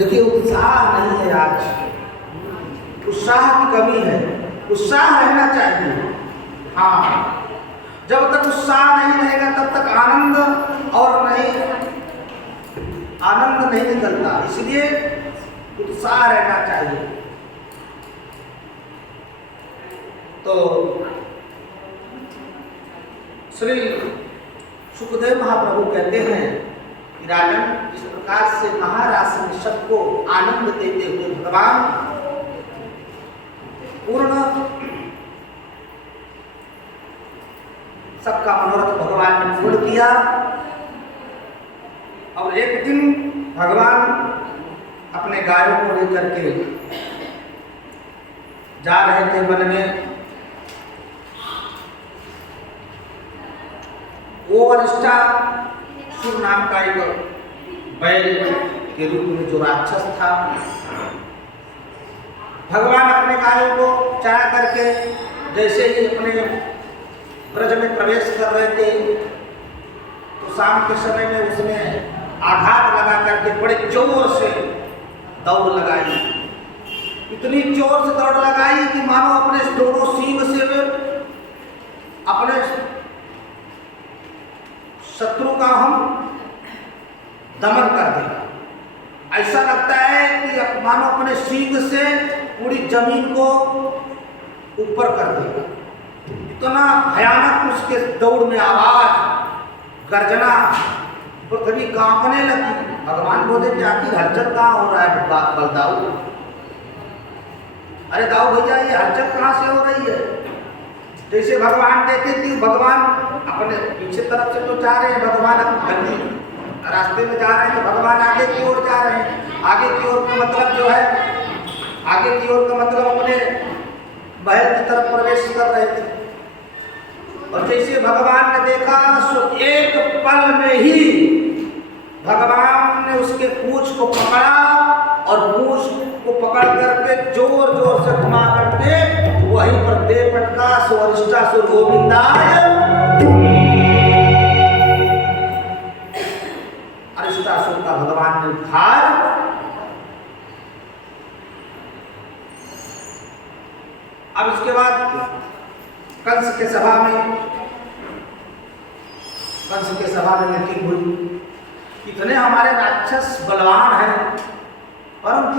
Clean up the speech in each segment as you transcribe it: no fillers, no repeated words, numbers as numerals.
देखिए उत्साह नहीं है, आज उत्साह की कमी है। उत्साह रहना चाहिए। हाँ, जब तक उत्साह नहीं रहेगा तब तक आनंद नहीं निकलता। इसलिए उत्साह रहना चाहिए। तो श्री सुखदेव महाप्रभु कहते हैं कि राजन, इस प्रकार से महारास में सबको आनंद देते हुए भगवान पूर्ण सबका मनोरथ भगवान ने पूर्ण किया। और एक दिन भगवान अपने गायों को लेकर के जा रहे थे वन में। वो अनिष्टासुर नाम का एक बैल के रूप में जो राक्षस था, भगवान अपने गायों को चरा करके जैसे ही अपने ब्रज में प्रवेश कर रहे थे तो शाम के समय में उसने आघात लगा करके बड़े जोर से दौड़ लगाई। इतनी जोर से दौड़ लगाई कि मानो अपने दोनों सींग से अपने शत्रु का हम दमन कर देगा। ऐसा लगता है कि मानो अपने सींग से पूरी जमीन को ऊपर कर देगा। इतना भयानक उसके दौड़ में आवाज, गर्जना, पृथ्वी कांपने लगी। भगवान बोले कि आखिर हलचल कहाँ हो रहा है बलदाऊ? अरे दाऊ भैया, ये हलचल कहाँ से हो रही है? जैसे भगवान देखे कि भगवान अपने पीछे तरफ से तो जा रहे हैं, भगवान अपनी रास्ते में जा रहे हैं, तो भगवान आगे की ओर जा रहे हैं। आगे की ओर का मतलब जो है, आगे की ओर का मतलब अपने महल की तरफ प्रवेश कर रहे थे। और जैसे भगवान ने देखा सो एक पल में ही भगवान ने उसके पूंछ को पकड़ा और पूंछ को पकड़ करके जोर जोर से घुमा करके वहीं पर दे पटका। सो अरिष्टासुर गोविंदाय। अरिष्टासुर का भगवान ने उद्धार। अब इसके बाद कंस के सभा में मीटिंग हुई। इतने हमारे राक्षस बलवान हैं, परंतु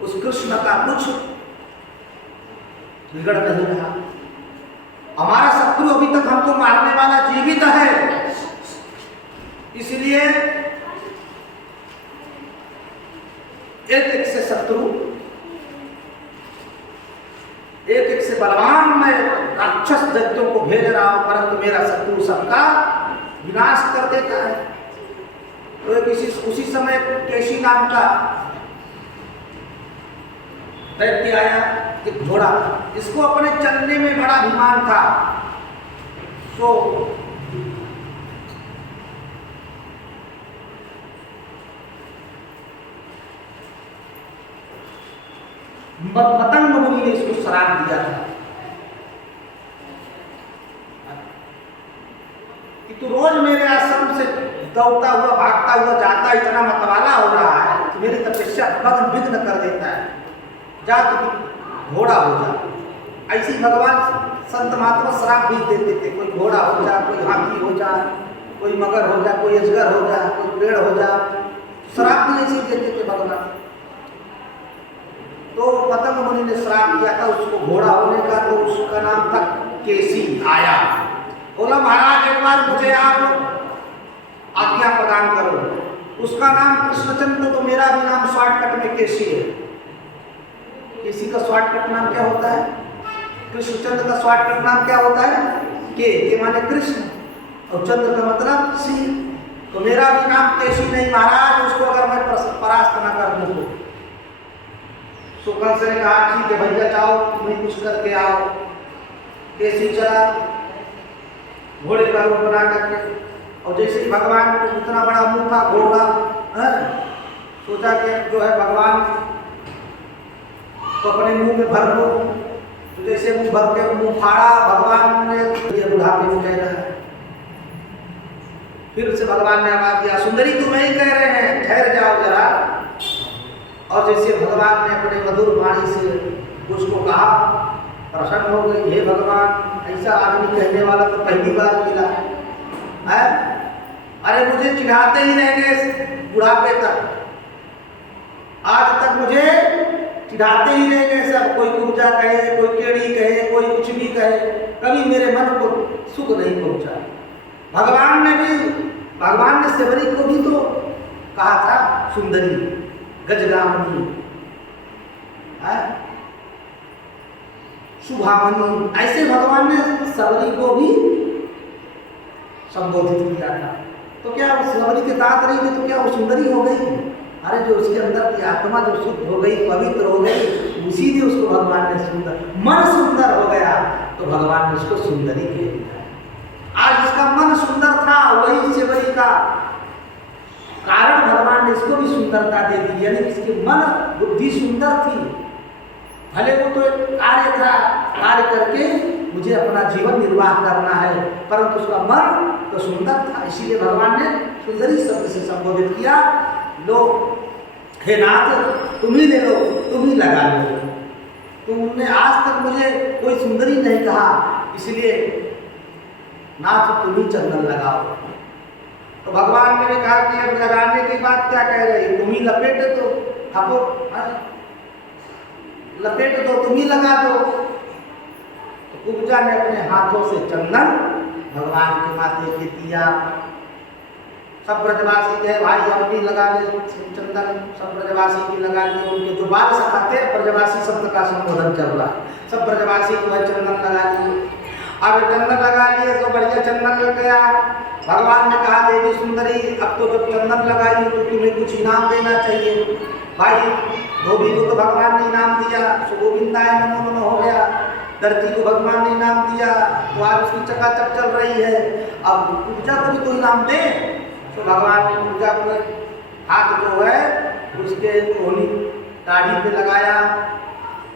उस कृष्ण का कुछ बिगड़ नहीं रहा। हमारा शत्रु अभी तक हमको मारने वाला जीवित है। इसलिए एक एक से शत्रु, एक एक से बलवान मैं राक्षस दैत्यों को भेज रहा हूं, परंतु मेरा शत्रु सबका विनाश कर देता है। तो एक उसी समय केशी नाम का दैत्य आया, एक घोड़ा, इसको अपने चलने में बड़ा अभिमान था। तो पतंग मुनि ने इसको श्राप दिया था कि तू रोज मेरे आश्रम से दौड़ता हुआ भागता हुआ जाता, इतना मतवाला हो रहा है, मेरी तपस्या विघ्न कर देता है। जा तू घोड़ा हो जा। ऐसी भगवान संत महात्मा श्राप भी देते थे। कोई घोड़ा हो जा, कोई हाथी हो जा, कोई मगर हो जा, कोई अजगर हो जा, कोई पेड़ हो जा। श्राप भी ऐसे देते थे भगवान। तो पतंग मुनि ने श्राप दिया था उसको घोड़ा होने का, तो उसका नाम था केसी। आया, बोला महाराज एक बार मुझे आप आज्ञा प्रदान करो। उसका नाम कृष्णचंद्र, तो मेरा भी नाम शॉर्टकट में केसी है। केसी का शॉर्टकट नाम क्या होता है? कृष्णचंद्र का शॉर्टकट नाम क्या होता है? के माने कृष्ण और चंद्र का मतलब सिंह। तो मेरा भी नाम केसी नहीं महाराज, उसको अगर मैं परास्त न कर दूं तो। कंस ने कहा ठीक है भैया जाओ, तुम्हें कुछ करके आओ। केसी चला घोड़े का रूप बना करके, और जैसे ही भगवान को इतना बड़ा मुंह था घोड़ा, सोचा कि जो है भगवान तो अपने मुंह में भर लो। तो जैसे मुंह भर के मुंह फाड़ा भगवान ने, ये बुढ़ापे में कह रहा है। फिर से भगवान ने आवाज दिया, सुंदरी तुम्हें ही कह रहे हैं, ठहर जाओ जरा। और जैसे भगवान ने अपने मधुर वाणी से उसको कहा, प्रसन्न हो गई। हे भगवान, ऐसा आदमी कहने वाला तो पहली बार मिला है। अरे मुझे चिढ़ाते ही रहेंगे बुढ़ापे तक, आज तक मुझे चिढ़ाते ही रहेंगे सब। कोई कुब्जा कहे, कोई केड़ी कहे, कोई कुछ भी कहे, कभी मेरे मन को सुख नहीं पहुंचा। भगवान ने सेवरी को भी तो कहा था सुंदरी, गजगामनी, शुभामनी, ऐसे भगवान ने सबरी को भी संबोधित किया था। तो क्या उस सबरी के दांत रही थी तो क्या वो सुंदरी हो गई? अरे जो उसके अंदर की आत्मा जो शुद्ध हो गई, पवित्र हो गई, उसी ने उसको भगवान ने सुंदर, मन सुंदर हो गया तो भगवान ने उसको सुंदरी कह दिया। आज इसका मन सुंदर था, वही सेवरी का कारण भगवान ने इसको भी सुंदरता दे दी, यानी इसकी मन बुद्धि सुंदर थी। भले वो तो एक कार्य था, कार्य करके मुझे अपना जीवन निर्वाह करना है, परंतु उसका मन तो सुंदर था, इसीलिए भगवान ने सुंदरी शब्द से संबोधित किया। लो हे नाथ, तुम ही ले लो, तुम ही लगा लो। तुमने आज तक मुझे कोई सुंदरी नहीं कहा, इसलिए नाथ तुम ही चंदन लगाओ। तो भगवान ने भी कहा कि अब लगाने की बात क्या कह रही, तुम ही लपेट दो, आपको लपेट दो, तुम ही लगा दो। तो कुब्जा ने अपने हाथों से चंदन भगवान के माथे पे दिया। सब ब्रजवासी कहे भाई हम भी लगा ले चंदन, सब ब्रजवासी भी लगा लिए। उनके जो बाल सखाते ब्रजवासी शब्द का संबोधन चल रहा है, सब ब्रजवासी जो है चंदन लगा लिए। अब चंदन लगा लिए तो बढ़िया चंदन लग गया। भगवान ने कहा देवी सुंदरी, अब तो जब चंदन लगाई तो तुम्हें कुछ इनाम देना चाहिए। भाई धोबी को तो भगवान ने इनाम दिया, सुगोविंदाय नमो नमः हो गया। दर्जी को भगवान ने इनाम दिया, तो आज उसकी चकाचक चल रही है। अब पूजा को भी तो इनाम दे। तो भगवान ने पूजा को हाथ जो है उसके कोहनी दाढ़ी पे लगाया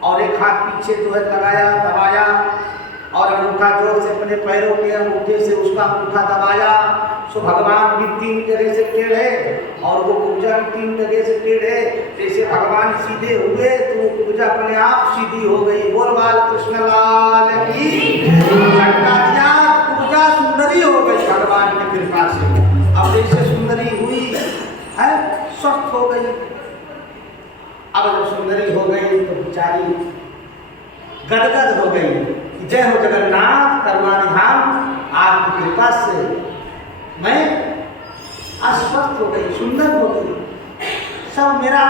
और एक हाथ पीछे जो है लगाया, दबाया, और अंगूठा जोर से अपने पैरों के अंगूठे से उसका अंगूठा दबाया। सो भगवान भी 3 जगह से टेढ़े और वो पूजा भी 3 जगह से टेढ़े। जैसे भगवान सीधे हुए तो वो पूजा अपने आप सीधी हो गई। बोल बाल कृष्ण लाल की झंडा दिया, पूजा सुंदरी हो गई भगवान की कृपा से। अब जैसे सुंदरी हुई है, स्वस्थ हो गई। अब जब सुंदरी हो गई तो बेचारी गदगद हो गई। जय हो जगन्नाथ करुणानिधान, आपकी कृपा से मैं अस्वस्थ हो गई, सुंदर हो गई, सब मेरा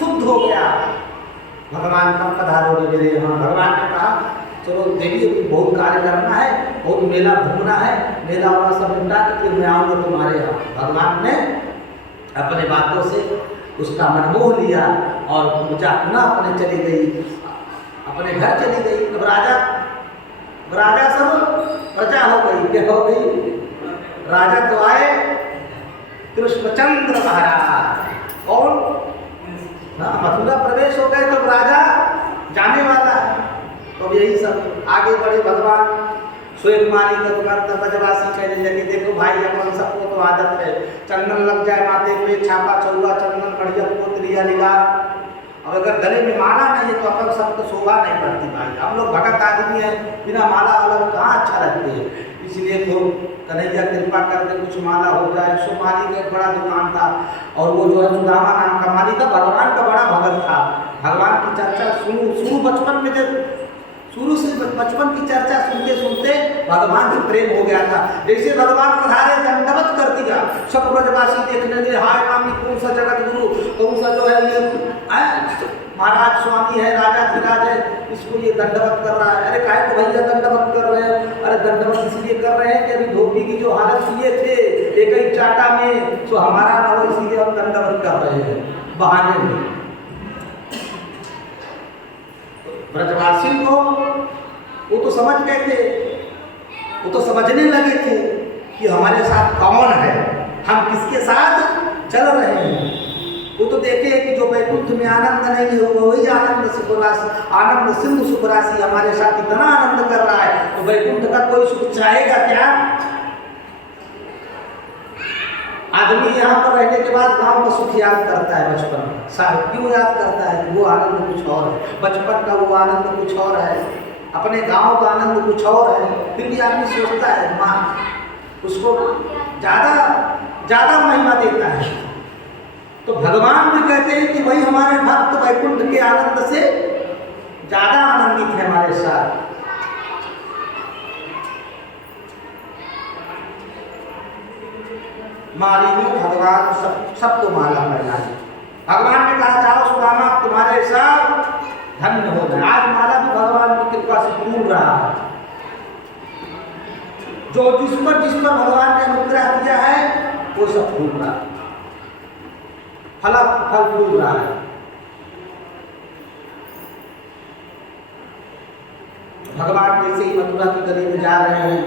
शुद्ध हो गया। भगवान कब पधारोगे मेरे यहाँ? भगवान ने कहा चलो देवी अभी बहुत कार्य करना है, बहुत मेला घूमना है, मेला वाला सब निपटा के फिर मैं आऊँगा तुम्हारे यहाँ। भगवान ने अपने बातों से उसका मन मोह लिया और पूजा पुनः अपने चली गई, अपने घर चली गई। अब राजा सब प्रजा हो गई, क्या हो गई? राजा तो आए कृष्णचंद्र महाराज, कौन ना मथुरा प्रवेश हो गए, तो राजा जाने वाला है। तो यही सब आगे बढ़े भगवान। श्वेत माली का दुकान ब्रजवासी कहने लगे देखो भाई अपन सबको तो आदत है, चंदन लग जाए माथे पे, छापा चौवा चंदन बढ़िया पोतलिया लिखा। अब अगर गले में माला नहीं है तो अपन सबको शोभा नहीं पड़ती भाई। हम लोग भगत आदमी है, बिना माला वाला कहाँ अच्छा लगते हैं। इसलिए तो कन्हैया कृपा करके कुछ माला हो जाए। सो माली का एक बड़ा दुकान था और वो जो है सुदामा नाम का माली था, भगवान का बड़ा भगत था। भगवान की चर्चा शुरू बचपन में, जब शुरू से बचपन की चर्चा सुनते सुनते भगवान से प्रेम हो गया था। जैसे भगवान पधारे दंडवत कर दिया, सब ब्रजवासी देखने लगे हाय रामी कौन सा जगत गुरु, कौन सा जो है ये महाराज स्वामी है, राजा धीराज है, इसको ये दंडवत कर रहा है। अरे काहे को भैया दंडवत कर रहे हैं? अरे दंडवत इसलिए कर रहे हैं कि अभी धोबी की जो हालत किए थे एक ही चाटा में, तो हमारा ना हो इसीलिए हम दंडवत कर रहे हैं बहाने में। ब्रजवासी को वो तो समझ गए थे, वो तो समझने लगे थे कि हमारे साथ कौन है, हम किसके साथ चल रहे हैं। वो तो देखे कि जो वैकुंठ में आनंद नहीं हो वही आनंद सिंधु सुखराशि हमारे साथ इतना आनंद कर रहा है, तो वैकुंठ का कोई सुख चाहेगा क्या? आदमी यहाँ पर रहने के बाद गांव का सुख याद करता है बचपन साहब, क्यों याद करता है? वो आनंद कुछ और है, बचपन का वो आनंद कुछ और है, अपने गांव का आनंद कुछ और है। फिर भी आदमी सोचता है माँ उसको ज़्यादा महिमा देता है। तो भगवान भी कहते हैं कि वही हमारे भक्त वैकुंठ के आनंद से ज़्यादा आनंदित है हमारे साथ। मालिनी भगवान सबको माला पहनाए। भगवान ने कहा जाओ सुदामा तुम्हारे साथ धन्य हो गए। आज माला भी भगवान की कृपा से फूल रहा है। जो जिस पर भगवान ने अनुग्रह दिया है वो सब फूल रहा है, फल फूल रहा है। भगवान जैसे ही मथुरा की गली में जा रहे हैं,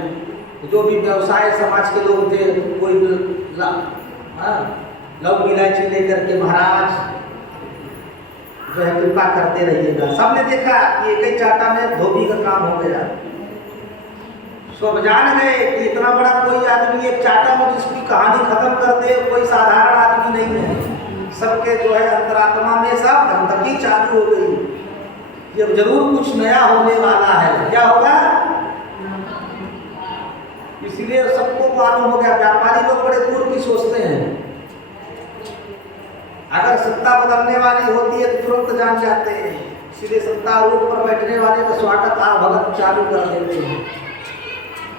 जो भी व्यवसाय समाज के लोग थे, कोई लौंग इलायची लेकर के महाराज जो है कृपा करते रहिएगा। सबने देखा कि एक ही चाटा में धोबी का काम हो गया। सब जान गए कि इतना बड़ा कोई आदमी एक चाटा में जिसकी कहानी खत्म कर दे, कोई साधारण आदमी नहीं है। सबके जो है अंतरात्मा में सब गंदगी चालू हो गई। ये जरूर कुछ नया होने वाला है। क्या होगा? इसलिए सबको मालूम हो गया। व्यापारी लोग बड़े दूर की सोचते हैं, अगर सत्ता बदलने वाली होती है तो तुरंत जान जाते हैं। इसलिए सत्तारूढ़ पर बैठने वाले का स्वागत आप भगत चालू कर देते हैं।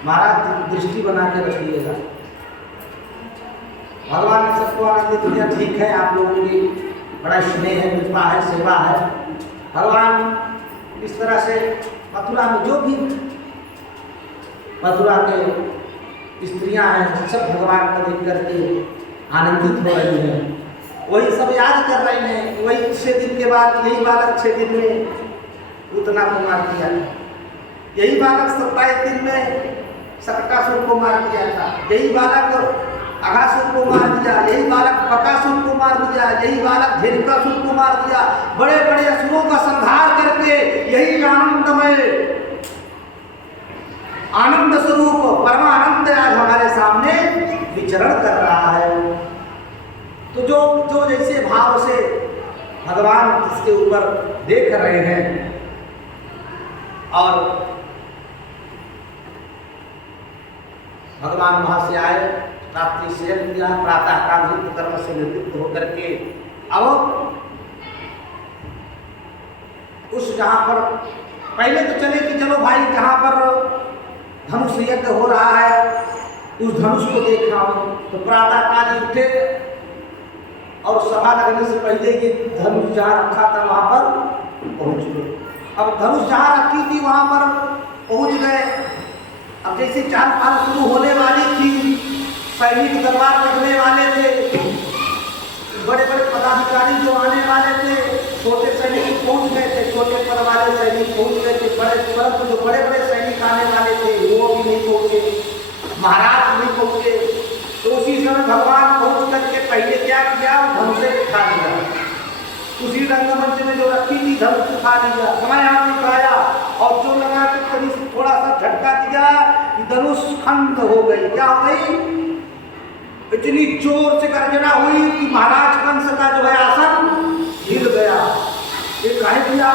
महाराज दृष्टि बना के रखिएगा। भगवान ने सबको आनंदित किया। ठीक है, आप लोगों की बड़ा स्नेह है, कृपा है, सेवा है। भगवान इस तरह से मथुरा में जो भी मथुरा के स्त्रियां हैं सब भगवान को देख करके आनंदित हो रही हैं। वही सब याद कर रहे हैं। वही 6 दिन के बाद यही बालक 6 दिन में उतना को मार दिया। यही बालक 27 दिन में सकटासुर को मार दिया था। यही बालक अघासुर को मार दिया। यही बालक बकासुर को मार दिया। यही बालक धेनुकासुर को मार दिया। बड़े बड़े असुरों का संहार करके यही आनंदमय आनंद स्वरूप परमानंद आज हमारे सामने विचरण कर रहा है। तो जो जैसे भाव से भगवान इसके ऊपर देख रहे हैं और भगवान वहां से आए, रात्रि शयन किया, प्रातः काल नित्य कर्म से निवृत्त होकर के अब उस जहां पर पहले तो चले कि चलो भाई जहां पर धनुष यज्ञ हो रहा है उस धनुष को देख रहा हूं। तो प्रातः काल उठे और सभा लगने से पहले ये धनुष जहाँ रखा था वहां पर पहुंच गए। अब धनुष जहाँ रखी थी वहां पर पहुंच गए। अब जैसे चाल पाल शुरू होने वाली थी, सैनिक दरबार लगने वाले थे, बड़े बड़े पदाधिकारी जो आने वाले थे, छोटे सैनिक पहुंच गए थे, छोटे पद वाले सैनिक पहुंच गए थे, परंतु जो बड़े बड़े सैनिक आने वाले थे वो भी नहीं पहुंचे, महाराज नहीं पहुंचे। तो उसी समय भगवान पहुंच करके पहले क्या किया, धनुष उठा लिया। उसी रंगमंच में जो रखी थी धनुष उठा लिया, समय हाथ उठाया और जो लगा कि कभी थोड़ा सा झटका दिया कि धनुष खंड हो गई। क्या हो गई? इतनी जोर से गर्जना हुई कि महाराज कंस का जो है आसन हिल गया। ये काहे किया?